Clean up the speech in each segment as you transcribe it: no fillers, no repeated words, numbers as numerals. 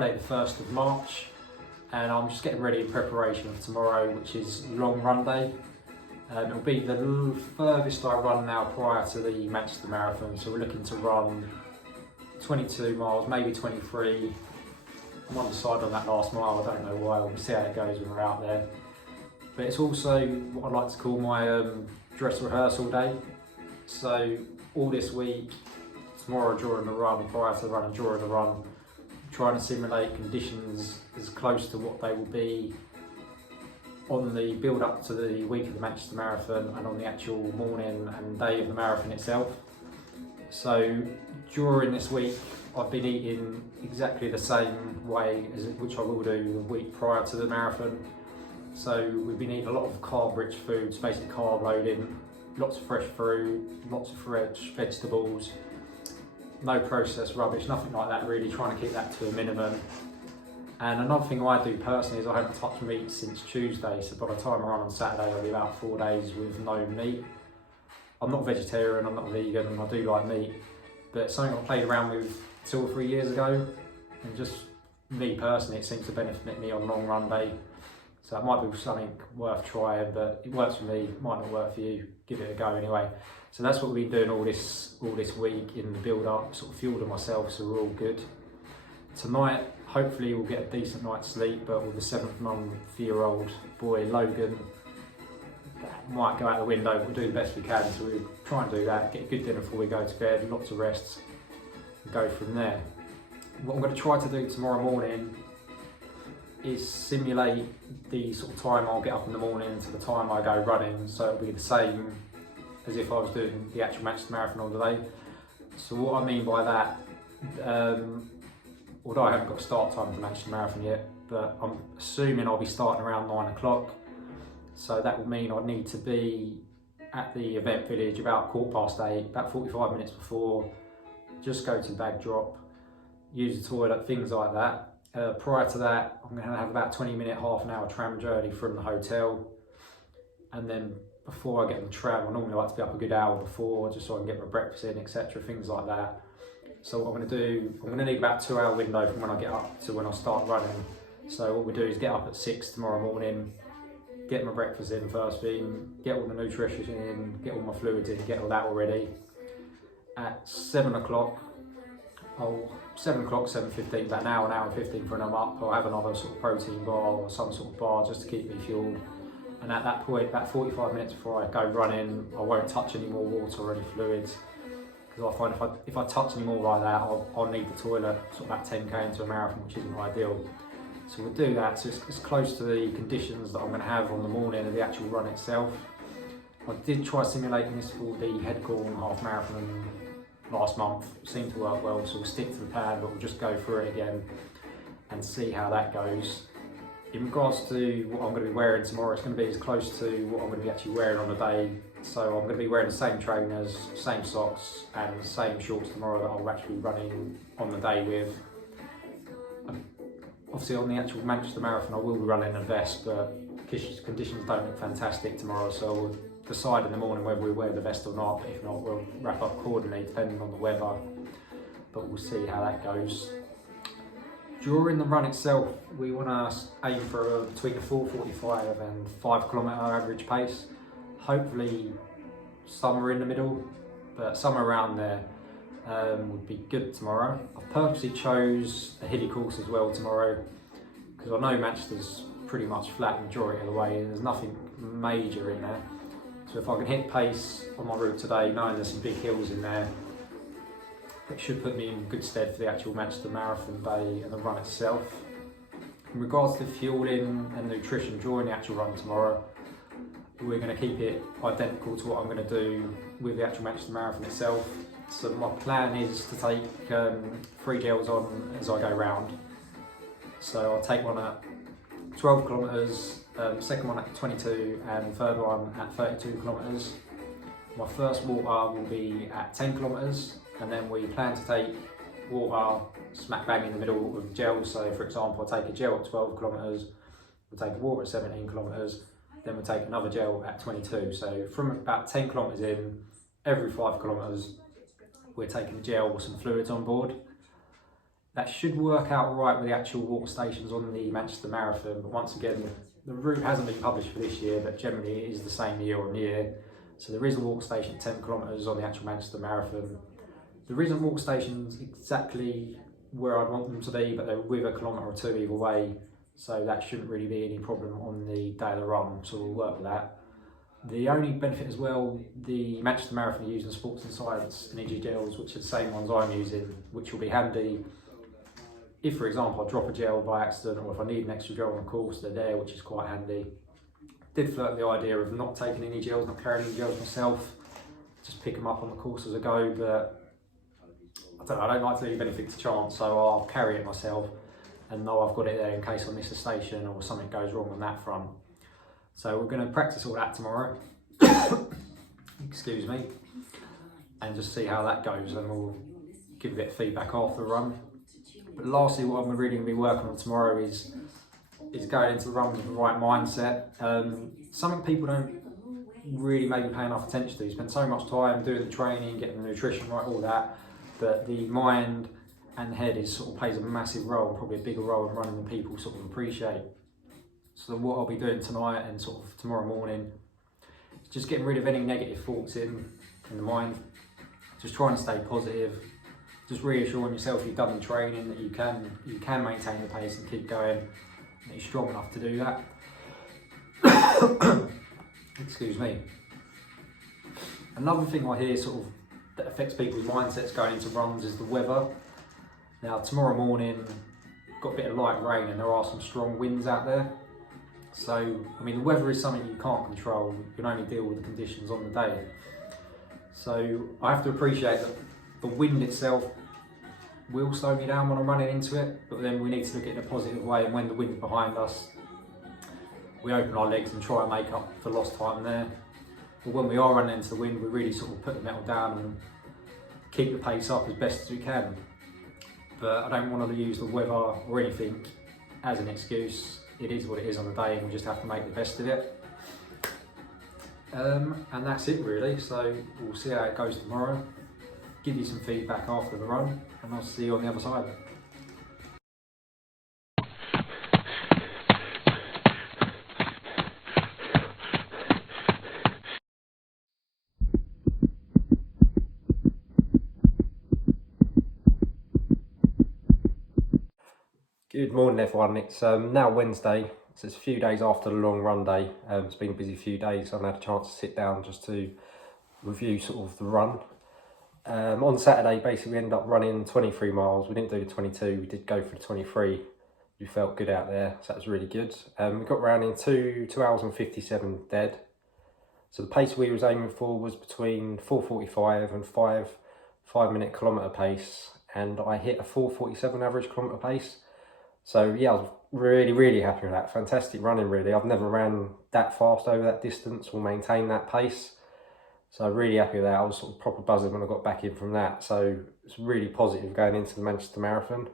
Friday the 1st of March, and I'm just getting ready in preparation for tomorrow, which is long run day. It'll be the furthest I run now prior to the Manchester Marathon, so we're looking to run 22 miles, maybe 23. I'm undecided on that last mile, I don't know why, we'll see how it goes when we're out there. But it's also what I like to call my dress rehearsal day. So all this week, tomorrow during the run, prior to the run and during the run, trying to simulate conditions as close to what they will be on the build up to the week of the Manchester Marathon and on the actual morning and day of the marathon itself. So during this week, I've been eating exactly the same way as which I will do the week prior to the marathon. So we've been eating a lot of carb-rich foods, basically carb loading, lots of fresh fruit, lots of fresh vegetables, no processed rubbish, nothing like that really, trying to keep that to a minimum. And another thing I do personally is I haven't touched meat since Tuesday, so by the time I run on Saturday I'll be about 4 days with no meat. I'm not vegetarian, I'm not vegan, and I do like meat, but it's something I played around with 2 or 3 years ago, and just me personally, it seems to benefit me on long run day. So it might be something worth trying, but it works for me, it might not work for you, give it a go anyway. So that's what we've been doing all this week in the build up, sort of fueling myself, so we're all good. Tonight, hopefully we'll get a decent night's sleep, but with the 7-month-year-old boy, Logan, might go out the window, we'll do the best we can, so we'll try and do that, get a good dinner before we go to bed, lots of rests, and go from there. What I'm going to try to do tomorrow morning is simulate the sort of time I'll get up in the morning to the time I go running, so it'll be the same as if I was doing the actual Manchester Marathon all the day. So what I mean by that, although I haven't got a start time for the Manchester Marathon yet, but I'm assuming I'll be starting around 9 o'clock. So that will mean I need to be at the event village about 8:15, about 45 minutes before, just go to the bag drop, use the toilet, things like that. Prior to that, I'm going to have about 20-minute, half an hour tram journey from the hotel. And then before I get on the tram, I normally like to be up a good hour before, just so I can get my breakfast in, etc., things like that. So what I'm going to do, I'm going to need about a 2-hour window from when I get up to when I start running. So what we do is get up at 6 tomorrow morning, get my breakfast in first thing, get all the nutrition in, get all my fluids in, get all that already. At 7 o'clock, 7:15, about an hour and 15 for when I'm up, I'll have another sort of protein bar or some sort of bar just to keep me fueled. And at that point, about 45 minutes before I go running, I won't touch any more water or any fluids, because I find if I touch any more like that, I'll need the toilet sort of about 10k into a marathon, which isn't ideal. So we'll do that, so it's close to the conditions that I'm going to have on the morning of the actual run itself. I did try simulating this for the Headcorn half marathon last month, it seemed to work well, so we'll stick to the plan, but we'll just go through it again and see how that goes. In regards to what I'm going to be wearing tomorrow, it's going to be as close to what I'm going to be actually wearing on the day. So I'm going to be wearing the same trainers, same socks and the same shorts tomorrow that I'll actually be running on the day with. Obviously on the actual Manchester Marathon I will be running a vest, but conditions don't look fantastic tomorrow, so we'll decide in the morning whether we wear the vest or not. If not, we'll wrap up accordingly depending on the weather, but we'll see how that goes. During the run itself, we want to aim for between a 4:45 and 5-kilometre average pace. Hopefully somewhere in the middle, but somewhere around there would be good tomorrow. I've purposely chose a hilly course as well tomorrow, because I know Manchester's pretty much flat majority of the way, and there's nothing major in there. So if I can hit pace on my route today, knowing there's some big hills in there, it should put me in good stead for the actual Manchester Marathon day and the run itself. In regards to fueling and nutrition during the actual run tomorrow, we're going to keep it identical to what I'm going to do with the actual Manchester Marathon itself. So my plan is to take 3 gels on as I go round. So I'll take one at 12 kilometres, second one at 22 and the third one at 32 kilometres. My first water will be at 10 kilometres, and then we plan to take water smack bang in the middle of gels. So for example, I'll take a gel at 12 kilometres, we'll take a water at 17 kilometres, then we'll take another gel at 22. So from about 10 kilometres in, every 5 kilometres, we're taking a gel with some fluids on board. that should work out right with the actual water stations on the Manchester Marathon. But once again, the route hasn't been published for this year, but generally it is the same year on year. So there is a water station 10 kilometres on the actual Manchester Marathon. There isn't water stations exactly where I'd want them to be, but they're with a kilometre or two either way. So that shouldn't really be any problem on the day of the run, so we'll work with that. The only benefit as well, the Manchester Marathon are using Sports and Science energy gels, which are the same ones I'm using, which will be handy if, for example, I drop a gel by accident, or if I need an extra gel on the course, they're there, which is quite handy. Did flirt with the idea of not taking any gels, not carrying any gels myself, just pick them up on the course as I go, but I don't know, I don't like to leave anything to chance, so I'll carry it myself and know I've got it there in case I miss a station or something goes wrong on that front. So we're going to practice all that tomorrow, excuse me, and just see how that goes, and we'll give a bit of feedback after the run. But lastly, what I'm really going to be working on tomorrow is going into the run with the right mindset. Something people don't really maybe pay enough attention to. You spend so much time doing the training, getting the nutrition right, all that, but the mind and the head plays a massive role, probably a bigger role in running than people sort of appreciate. So what I'll be doing tonight and sort of tomorrow morning is just getting rid of any negative thoughts in the mind, just trying to stay positive, just reassuring yourself you've done the training, that you can maintain the pace and keep going, that you're strong enough to do that. Excuse me. Another thing I hear that affects people's mindsets going into runs is the weather. Now tomorrow morning, got a bit of light rain and there are some strong winds out there. So, I mean, the weather is something you can't control. You can only deal with the conditions on the day. So I have to appreciate that the wind itself will slow me down when I'm running into it, but then we need to look at it in a positive way, and when the wind's behind us, we open our legs and try and make up for lost time there. But when we are running into the wind, we really put the metal down and keep the pace up as best as we can. But I don't want to use the weather or anything as an excuse. It is what it is on the day, and we just have to make the best of it. And that's it really, so we'll see how it goes tomorrow. Give you some feedback after the run, and I'll see you on the other side. Good morning everyone, it's now Wednesday, so it's a few days after the long run day. It's been a busy few days, so I've had a chance to sit down just to review the run. On Saturday, basically we ended up running 23 miles. We didn't do the 22, we did go for the 23. We felt good out there, so that was really good. We got around in 2 hours and 57 dead. So the pace we was aiming for was between 4:45 and 5-minute kilometre pace, and I hit a 4:47 average kilometre pace. So yeah, I was really happy with that. Fantastic running really. I've never ran that fast over that distance or maintained that pace. So really happy with that. I was proper buzzing when I got back in from that. So it's really positive going into the Manchester Marathon.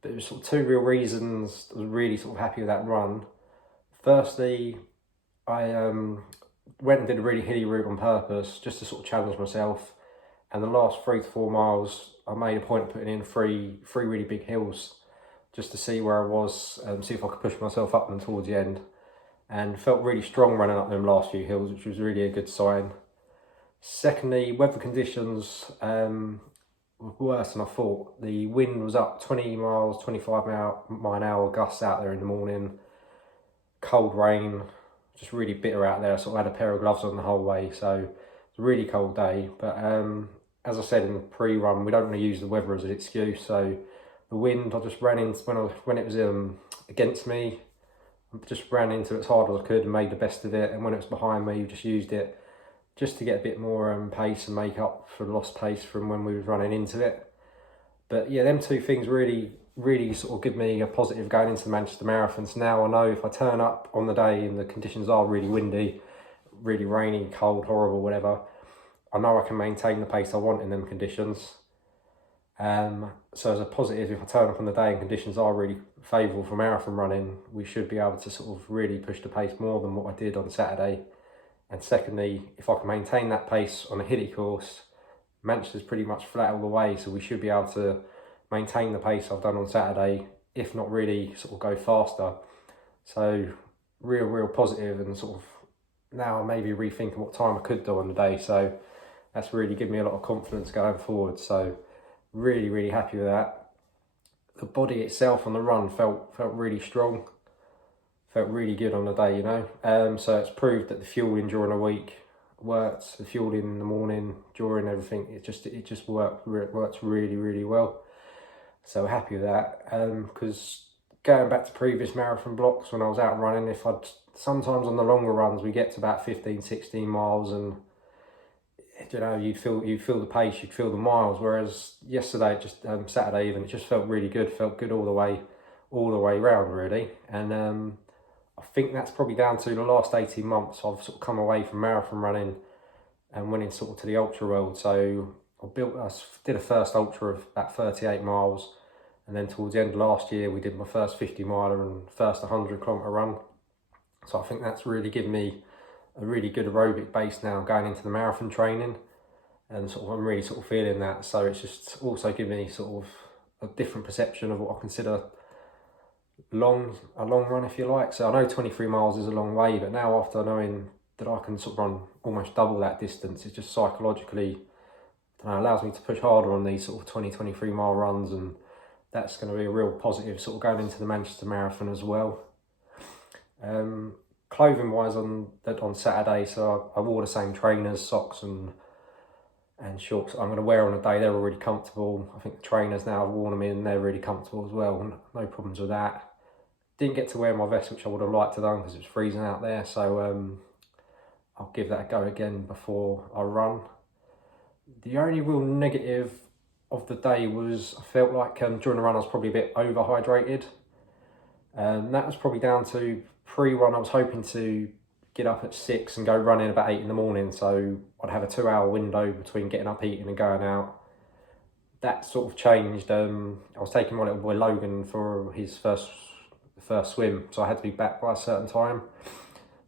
But it was two real reasons I was really happy with that run. Firstly, I went and did a really hilly route on purpose just to challenge myself. And the last 3 to 4 miles, I made a point of putting in three really big hills just to see where I was and see if I could push myself up them towards the end. And felt really strong running up them last few hills, which was really a good sign. Secondly, weather conditions were worse than I thought. The wind was up 20 miles, 25 mile an hour gusts out there in the morning. Cold rain, just really bitter out there. I had a pair of gloves on the whole way, so it's a really cold day. But as I said in the pre-run, we don't really use the weather as an excuse. So the wind, I just ran into when it was against me. I just ran into it as hard as I could and made the best of it. And when it was behind me, just used it just to get a bit more pace and make up for the lost pace from when we were running into it. But yeah, them two things really give me a positive going into the Manchester Marathon. So now I know if I turn up on the day and the conditions are really windy, really rainy, cold, horrible, whatever, I know I can maintain the pace I want in them conditions. So as a positive, if I turn up on the day and conditions are really favourable for marathon running, we should be able to really push the pace more than what I did on Saturday. And secondly, if I can maintain that pace on a hilly course, Manchester's pretty much flat all the way, so we should be able to maintain the pace I've done on Saturday, if not really sort of go faster. So real positive, and sort of now I'm maybe rethinking what time I could do on the day. So that's really given me a lot of confidence going forward. So really happy with that. The body itself on the run felt really strong, felt really good on the day, you know. So it's proved that the fueling during the week worked. The fueling in the morning, during everything, it just worked really well. So happy with that. Because going back to previous marathon blocks when I was out running, if I'd sometimes on the longer runs we get to about 15-16 miles, and you know, you'd feel the pace, you'd feel the miles. Whereas yesterday, Saturday even, it just felt really good. Felt good all the way round, really. And I think that's probably down to the last 18 months. I've sort of come away from marathon running and went in sort of to the ultra world. So I did a first ultra of about 38 miles, and then towards the end of last year, we did my first 50 miler and first 100-kilometre run. So I think that's really given me a really good aerobic base now going into the marathon training, and sort of I'm really sort of feeling that. So it's just also given me sort of a different perception of what I consider a long run, if you like. So I know 23 miles is a long way, but now after knowing that I can sort of run almost double that distance, it just psychologically, I don't know, allows me to push harder on these sort of 23 mile runs, and that's going to be a real positive sort of going into the Manchester Marathon as well. Clothing wise on Saturday, so I wore the same trainers, socks and shorts I'm going to wear on the day. They're already comfortable. I think the trainers now, I've worn them in, they're really comfortable as well. No problems with that. Didn't get to wear my vest, which I would have liked to have done because it was freezing out there. So I'll give that a go again before I run. The only real negative of the day was I felt like during the run I was probably a bit overhydrated. That was probably down to pre-run. I was hoping to get up at 6 and go running about 8 in the morning, so I'd have a 2-hour window between getting up, eating and going out. That sort of changed. I was taking my little boy Logan for his first swim, so I had to be back by a certain time.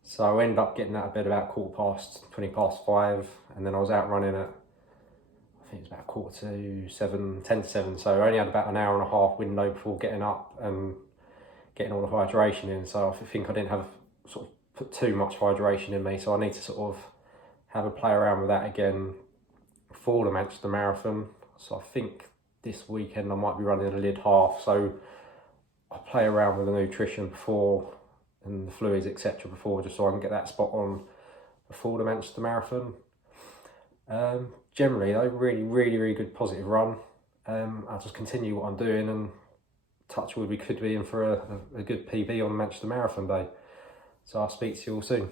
So I ended up getting out of bed about 20 past 5, and then I was out running at, I think it was about 10 to 7, so I only had about an hour and a half window before getting up and getting all the hydration in. So I think I didn't have sort of put too much hydration in me, so I need to sort of have a play around with that again for the Manchester Marathon. So I think this weekend I might be running a lid half, so I'll play around with the nutrition before and the fluids etc before, just so I can get that spot on before the Manchester Marathon. Generally though, really good positive run. I'll just continue what I'm doing, and touch wood, we could be in for a good PB on the Manchester Marathon day. So I'll speak to you all soon.